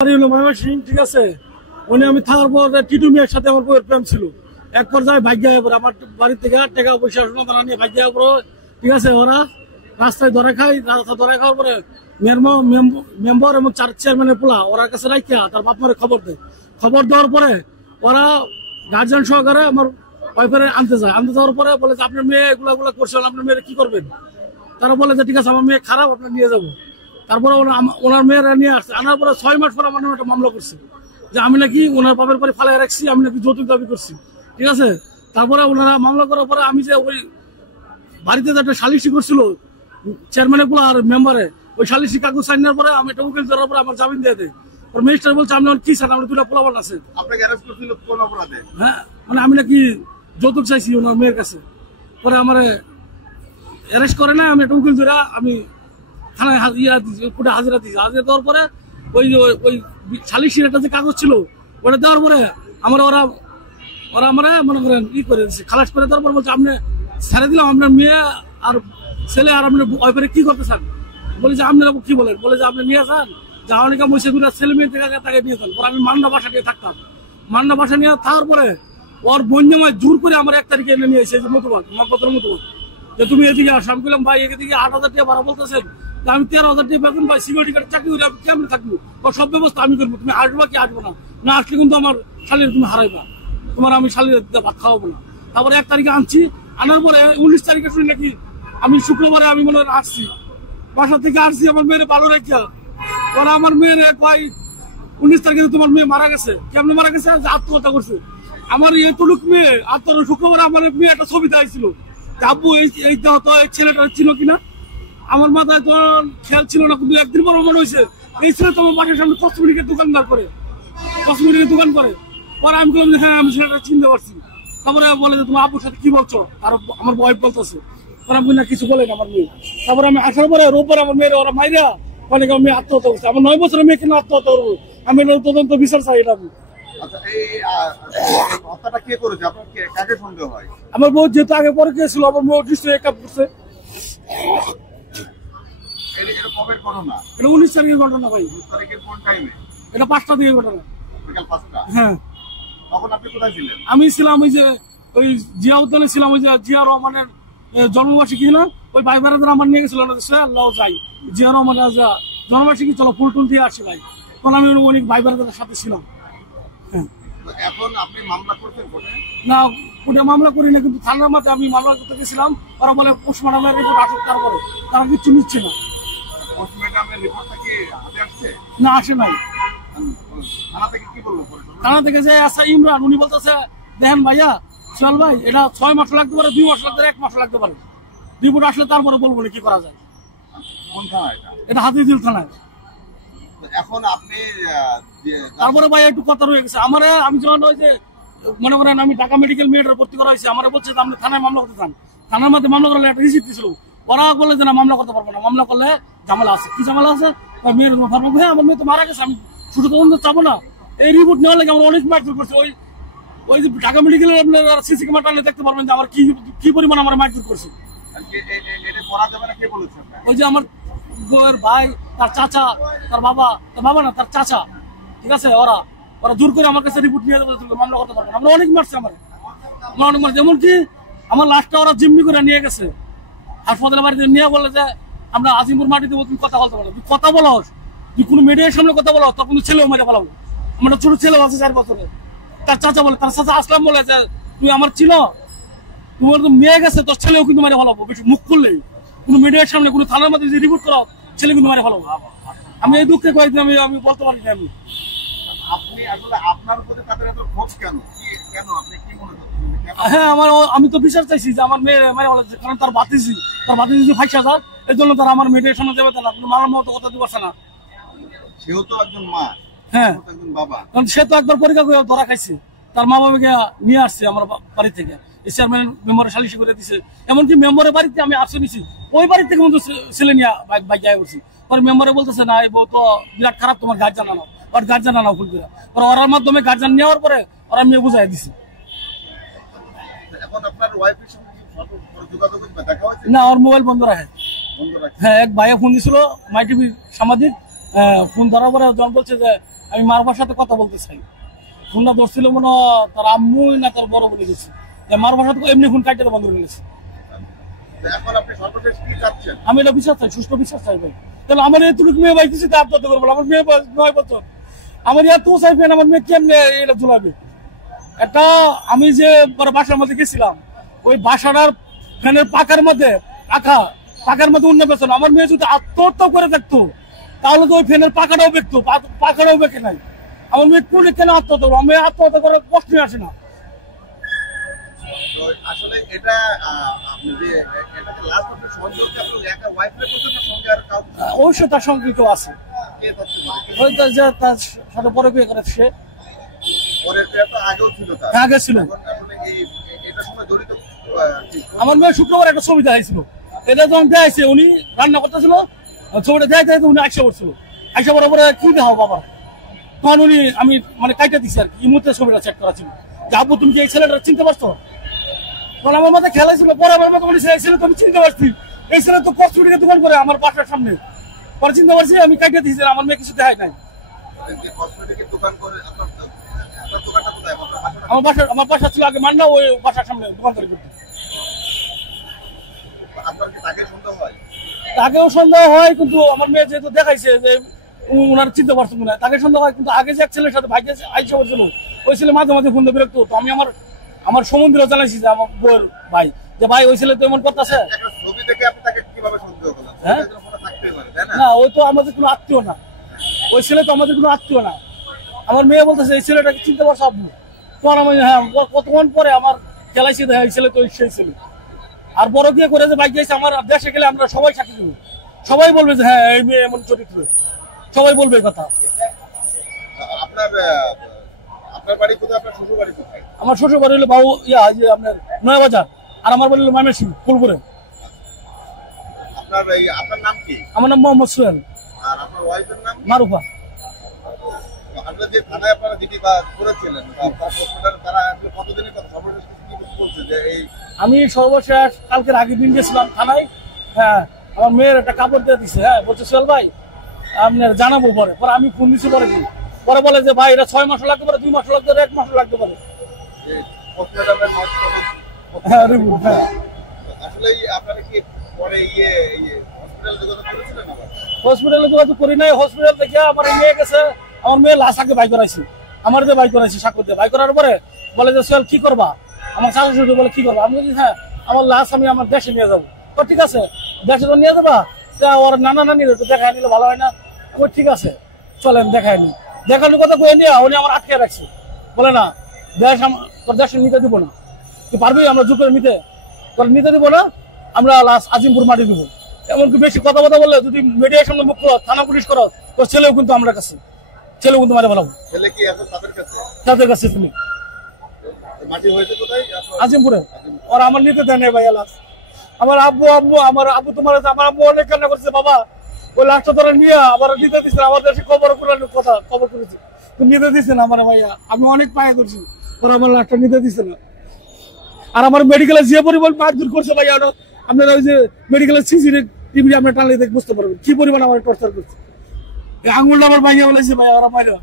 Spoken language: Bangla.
ঠিক আছে, উনি আমি থাকার পর টিটু মিয়ার সাথে আমার বউয়ের প্রেম ছিল। এক পর্যায়ে ভাগ্যায় পরে আমার বাড়ি থেকে টাকা পয়সা সোনা নিয়ে ভাগ্যায় পরে, ঠিক আছে, ওরা রাস্তায় ধরে খায়। রাস্তা ধরে খাওয়ার পরে মেম্বার এবং চেয়ারম্যানের পোলা ওরা কাছে রাখিয়া তার বাপ মারে খবর দেয়। খবর দেওয়ার পরে ওরা গার্জিয়ান সহকারে আমার ওয়াইফের আনতে যায়। আনতে যাওয়ার পরে বলে যে আপনার মেয়ে এগুলা করছেন, আপনার মেয়েরা কি করবেন? তারা বলে যে ঠিক আছে, আমার মেয়ে খারাপ, আপনার নিয়ে যাবো। তারপরে ওনার মেয়েরা নিয়ে আসছে। আনার পরে 6 মাস পরে আমার একটা মামলা করছে যে আমি নাকি ওনার বাপের বাড়ি ফালাই রাখছি, আমি নাকি যৌতুক দাবি করছি। ঠিক আছে, তারপরে ওনারা মামলা করার পরে আমি যে ওই বাড়িতে যে একটা সালিশি করছিল চেয়ারম্যানের পোলা আর মেম্বারে, ওই সালিশি কাগজ সাইন নেওয়ার পরে আমি একটা উকিল ধরার পরে আমার জামিন দিয়ে দেয়। মিনিস্টার বলছে আপনি কি স্যার, আমার 2টা পোলাপান আছে। হ্যাঁ, মানে আমি নাকি যৌতুক চাইছি ওনার মেয়ের কাছে। পরে আমার অ্যারেস্ট করে না, আমি একটা উকিল ধরে আমি থানায় কোর্টে হাজিরা দিয়েছি। হাজিরা দেওয়ার পরে ওই ওই সালিশির একটা যে কাগজ ছিল ওটা দেওয়ার পরে আমার ওরা আমার মনে করেন ই করে দিচ্ছে, খালাস করে দেওয়ার পর বলছে আপনি ছেড়ে দিলাম, আপনার মেয়ে আর ছেলে আর আপনি ওইপরে কি করতে চান? বলে যে আপনারা কি বলেন? বলে যে আপনি নিয়ে যান, যে অনেক মহিষে দুটা ছেলে মেয়ে থেকে তাকে নিয়ে যান। পরে আমি মান্না বাসা নিয়ে থাকতাম। মান্না বাসা নিয়ে থাকার পরে ওর বন্যময় জোর করে আমার 1 তারিখে এনে নিয়ে এসেছে মতবাদ, মতপত্র মতবাদ, যে তুমি এদিকে আসো। আমি বললাম ভাই এদিকে 8,000 টাকা ভাড়া বলতেছেন, আমি 13,000 টাকা বেতন পাই, সিকিউরিটি গার্ড চাকরি করে আমি কেমন থাকবো? সব ব্যবস্থা আমি করবো, তুমি আসবা কি আসবো না? না আসলে কিন্তু আমার শালীর তুমি হারাইবা, তোমার আমি শালীর ভাত খাওয়াবো না। তারপরে 1 তারিখে আনছি। আনার পরে 19 তারিখে শুনি নাকি আমি শুক্রবারে আমি মনে হয় আসছি, বাসা থেকে আসছি আমার মেয়ের ভালো রেখা। ওরা আমার মেয়ের কয় 19 তারিখে তোমার মেয়ে মারা গেছে। কেমন মারা গেছে? আত্মহত্যা করছে। আমার এতটুক মেয়ে আত্মহত্যা। শুক্রবারে আমার মেয়ে একটা ছবি দেখাইছিল, আব্বু এই ছেলেটা ছিল কিনা। আমার মাথায় তো খেয়াল ছিল না, কিন্তু একদিন পর মনে হয়েছে এই ছেলে তোমার বাড়ির সামনে কসমেটিকের দোকানদার করে, কসমেটিকের দোকান করে। পরে আমি বললাম যে হ্যাঁ আমি ছেলেটা চিনতে পারছি। তারপরে বলে যে তোমার আব্বুর সাথে কি বলছো? আর আমার ওয়াইফ বলতেছে। পরে আমি না কিছু বলেন আমার মেয়ে। তারপরে আমি আসার পরে রোববার আমার মেয়ের ওরা মাইরা অনেক মেয়ে আত্মহত্যা করছে। আমার 9 বছরের মেয়ে কেন আত্মহত্যা করবো? আমি তদন্ত বিচার চাই এটা। আমার বউ যেহেতু আগে পরে গিয়েছিল, আমার বউ নিশ্চয়ই কাপ করছে। এটা 19 তারিখের ঘটনা ভাই। এটা 5টা দিকে ঘটনা। হ্যাঁ, আমি ছিলাম ওই যে ওই জিয়া উদ্যানে ছিলাম, ওই যে জিয়া রহমানের জন্মবার্ষিকী ছিল, ওই ভাই বেড়াদের আমার নিয়ে গেছিল আল্লাহ যাই জিয়া রহমানের জন্মবার্ষিকী, চলো ফুল টুল দিয়ে আসি ভাই। তখন আমি অনেক ভাই বেড়াদের সাথে ছিলাম। এখন আপনি মামলা করতেন না, কোর্টে মামলা করি না, কিন্তু থানার মাঠে আমি মামলা করতে গেছিলাম। ওরা বলে পোস্টমর্টমের রিপোর্ট আসুক, তারপরে তারা কিছু নিচ্ছে না। পোস্টমর্টমের রিপোর্টটা কি হাতে আসছে? না, আসে নাই। থানা থেকে কি বলবো? থানা থেকে যে আচ্ছা ইমরান, উনি বলতেছে দেখেন ভাইয়া সোহেল ভাই, এটা 6 মাস লাগতে পারে, 2 মাস লাগতে পারে, 1 মাস লাগতে পারে। রিপোর্ট আসলে তারপরে বলবো কি করা যায়। কোন থানা এটা হাতিঝিল থানায়। এখন আপনি তারপরে ভাই একটু কথা রয়ে গেছে আমার। আমি যখন ওই যে মনে করেন আমি ঢাকা মেডিকেল মেডিকেল ভর্তি করা হয়েছে, আমার বলছে যে আপনি থানায় মামলা করতে চান। থানার মধ্যে মামলা করলে একটা রিসিপ্ট দিয়েছিল। ওরা বলে যে না মামলা করতে পারবো না, মামলা করলে ঝামেলা আছে। কি ঝামেলা আছে? মেয়ের ফার্মা, হ্যাঁ আমার মেয়ে তো মারা গেছে, আমি শুধু তদন্ত চাবো না। এই রিপোর্ট নেওয়ার লাগে আমরা অনেক মারধর করছি। ওই যে ঢাকা মেডিকেলের আপনার সিসি ক্যামেরা টানলে দেখতে পারবেন যে আমার কি পরিমাণ আমার মারধর করছে। ওই যে আমার বউয়ের ভাই, তার চাচা, তার বাবা না তার চাচা, ঠিক আছে, ওরা জোর করে আমার কাছে রিপোর্ট নিয়ে মামলা করতে পারবো না। আমরা অনেক মারছি, আমার অনেক মারছি। এমনকি আমার লাশটা ওরা জিম্মি করে নিয়ে গেছে হাসপাতালের বাড়িতে নিয়ে, বলে যে আমরা আজিমপুর মাটিতে তুমি কথা বলতে পারো, তুই কথা বলো, তুই কোনো মিডিয়ার সামনে কথা বলো, তখন ছেলেও মেরে বলাবো। আমার ছোট ছেলে আছে 4 বছরের, তার চাচা বলে, তার চাচা আসলাম বলে যে তুই আমার ছিল, তোমার তো মেয়ে গেছে, তোর ছেলেও কিন্তু মেরে ফেলাবো। বেশি মুখ করলেই কোনো মিডিয়ার সামনে কোনো থানার মধ্যে যদি রিপোর্ট করাও, ছেলে কিন্তু মেরে ফেলাবো। আমি এই দুঃখে কয়েকদিন আমি বলতে পারি না। আপনি আসলে আপনার উপরে তাদের এত ক্ষোভ কেন? আপনি কি মনে করেন? হ্যাঁ, আমি তো বিচার চাইছি যে আমার মেয়ে মেরে ফেলেছে, কারণ তার বাতিজি 5,000, এই জন্য তারা আমার মেয়ের সামনে দেবে না, মারার মতো কথা দিতে পারছে না। সেও তো একজন মা, হ্যাঁ একজন বাবা, কারণ সে তো একবার পরীক্ষা করে ধরা খাইছে, তার মা বাবাকে নিয়ে আসছে আমার বাড়ি থেকে, চেয়ারম্যান মেম্বারে সালিশি করে দিচ্ছে। এমনকি মেম্বারের বাড়িতে আমি আসে নিছি, ওই বাড়ি থেকে কিন্তু ছেলে নিয়ে বাইক যায় করছি। পরে মেম্বারে বলতেছে না এই বউ তো বিরাট খারাপ, তোমার গার্জিয়ান আনাও, ওর গার্জিয়ান আনাও ফুল করে। পরে ওরার মাধ্যমে গার্জিয়ান নেওয়ার পরে ওরা মেয়ে বুঝাই দিছে। না, ওর মোবাইল বন্ধ রাখে। হ্যাঁ, এক ভাইয়া ফোন দিছিল, মাই টিভি সাংবাদিক, ফোন ধরার পরে জন বলছে যে আমি মার বাবার সাথে কথা বলতে চাই। ফোনটা ধরছিল মনে হয় তার আম্মুই না তার বড় বলে গেছে, মার বাবার সাথে এমনি ফোন কাটতে বন্ধ করে গেছে। এখন আপনি সর্বশেষ কি চাচ্ছেন? আমি এটা বিশ্বাস চাই, সুষ্ঠু বিশ্বাস চাই ভাই। তাহলে আমার এতটুকু মেয়ে ভাই কিছু আত্মহত্যা করবো, আমার মেয়ে 9 বছর, আমার এত চাইবেন আমার মেয়ে কেমনে এটা ঝুলাবে। একটা আমি যে বাসার মধ্যে গেছিলাম, ওই বাসাটার ফ্যানের পাকার মধ্যে পাকার মধ্যে অন্য পেছন, আমার মেয়ে যদি আত্মহত্যা করে দেখতো তাহলে তো ওই ফ্যানের পাকাটাও দেখতো, পাকাটাও বেঁকে নাই। আমার মেয়ে কোনে কেন আত্মহত্যা করবো? আমার মেয়ে আত্মহত্যা করার প্রশ্নই আসে না। তো আসলে এটা আপনি যে এটাকে লাস্ট আপনি সহযোগ আপনি একা ওয়াইফ রে করতে না সঙ্গে আর কাউকে? অবশ্যই তার সঙ্গে কেউ আছে, কে থাকতে পারে? হয়তো যে তার সাথে পরে বিয়ে করে সে পরের বিয়ে তো আগেও ছিল তার। আগে ছিল। এখন আসলে এটার সঙ্গে জড়িত আমার মেয়ে শুক্রবার একটা ছবি দেখাইছিল, এটা যখন দেখাইছে উনি রান্না করতেছিল, ছবিটা দেখাইতে উনি 100 করছিল, 100 করার পরে কি দেখাও বাবা, তখন উনি আমি মানে কাইটা দিচ্ছি আর কি, এই মুহূর্তে ছবিটা চেক করা ছিল যে আব্বু তুমি কি এই ছেলেটা চিনতে পারছো? তখন আমার মাথায় খেলা ছিল, পরে আমার মাথায় বলেছে এই ছেলে তো আমি চিনতে পারছি, এই ছেলে তো কসমেটিকের দোকান করে আমার বাসার সামনে, পরে চিনতে পারছি, আমি কাইটা দিচ্ছি, আমার মেয়ে কিছু দেখায় নাই। যে কসমেটিকের দোকান করে আপনার দোকানটা কোথায়? আমার বাসা ছিল আগে মান্না, ওই বাসার সামনে দোকান করে করতে। আপনার কি তাকে সন্দেহ হয়? তাকেও সন্দেহ হয়, কিন্তু আমার মেয়ে যেহেতু দেখাইছে যে ওনার চিনতে পারছেন না, তাকে সন্দেহ হয়। কিন্তু আগে যে এক ছেলের সাথে ভাইকে আইসা করছিল, ওই ছেলে মাঝে মাঝে ফোন বিরক্ত হতো। আমি আমার সমুদ্র জানাইছি যে আমার বউয়ের ভাই, যে ভাই ওই ছেলে তো এমন করতেছে। একটা ছবি দেখে আপনি তাকে কিভাবে সন্দেহ করলেন? হ্যাঁ, থাকতেই পারে, তাই না? না ওই তো আমাদের কোনো আত্মীয় না, ওই ছেলে তো আমাদের কোনো আত্মীয় না। আমার মেয়ে বলতেছে এই ছেলেটাকে চিনতে পারছো আপনি? তখন আমি হ্যাঁ, কতক্ষণ পরে আমার খেলাইছি, দেখা এই ছেলে তো সেই ছেলে। আর বড় বিয়ে করে যে বাইক যাইছে, আমার দেশে গেলে আমরা সবাই সাক্ষী দেবো, সবাই বলবে যে হ্যাঁ এই মেয়ে এমন চরিত্র, সবাই বলবে এই কথা। আপনার আপনার বাড়ি কোথায়? আপনার শ্বশুর বাড়ি কোথায়? আমার শ্বশুর বাড়ি হলো বাবু যে আপনার নয়াবাজার, আর আমার বাড়ি হলো ময়মনসিংহ ফুলপুরে। আপনার নাম কি? আমার নাম মোহাম্মদ সোহেল। আর আপনার ওয়াইফের নাম? মারুফা। আপনার যে থানায় আপনারা জিডি বা করেছিলেন, তারা কতদিনের কথা সর্বশেষ কি বলছে যে এই? আমি সর্বশেষ কালকের আগের দিন গেছিলাম থানায়, হ্যাঁ আমার মেয়ের একটা কাপড় দিয়ে দিচ্ছে, হ্যাঁ বলছে সোহেল ভাই আপনার জানাবো পরে। পরে আমি ফোন দিচ্ছি পরে কি, পরে বলে যে ভাই এটা 6 মাসও লাগতে পারে, 2 মাসও লাগতে পারে, 1 মাসও লাগতে পারে। হ্যাঁ হ্যাঁ। আসলে আপনারা কি পরে হসপিটালে যোগাযোগ করেছিলেন? হসপিটালে যোগাযোগ করি নাই, হসপিটাল থেকে আমার মেয়ে গেছে, আমার মেয়ে লাশ আগে বাই করাইছি, আমার দিয়ে বাই করাইছি সাক্ষর দিয়ে। বাই করার পরে বলে যে সোহেল কি করবা? আমার শাশু শ্বশুর বলে কি করবা? আমি বলছি হ্যাঁ আমার লাশ আমি আমার দেশে নিয়ে যাবো। তো ঠিক আছে, দেশে তো নিয়ে যাবা, ওর নানা নানির একটু দেখায় নিলে ভালো হয় না? ওই ঠিক আছে চলেন দেখায় নি। দেখানোর কথা কয়ে নিয়ে উনি আমার আটকে রাখছে, বলে না তোর দেশে নিতে দিব না, তুই পারবি আমরা জোর করে নিতে, তোর নিতে দিব না, আমরা লাশ আজিমপুর মাটি দিব। এমনকি বেশি কথা বললে যদি মিডিয়ার সামনে মুখ করো, থানা পুলিশ করো, তোর ছেলেও কিন্তু আমার কাছে, ছেলেও কিন্তু মারে বলাবো। ছেলে কি এখন তাদের কাছে তুমি মাটি হয়েছে কোথায়? আজিমপুরে। ওরা আমার নিতে দেয় নাই ভাই লাশ। আমার আব্বু আমার আব্বু তোমার আমার আব্বু অনেক কান্না করছে, বাবা ওই লাশটা ধরে নিয়ে আবার নিতে দিচ্ছে, আমার দেশে খবর করেছে, নিতে দিচ্ছে না আমার ভাইয়া। আমি অনেক পায়ে করছি, ওরা আমার লাশটা নিতে দিচ্ছে না। আর আমার মেডিকেলে যে পরিমাণ মারধর করছে ভাইয়া, আপনারা ওই যে মেডিকেলের সিসিটিভি আপনার টানলে বুঝতে পারবেন কি পরিমাণ আমার টর্চার করছে। আঙুলটা আমার ভাইয়া বলেছে ভাইয়া ওরা মাইরা।